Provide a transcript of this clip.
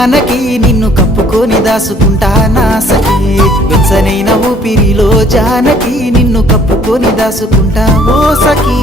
జానకి నిన్ను కప్పుకొని దాసుకుంటా నా సఖీ వెచ్చనైన ఊపిరిలో జానకి నిన్ను కప్పుకొని దాసుకుంటా ఓ సఖీ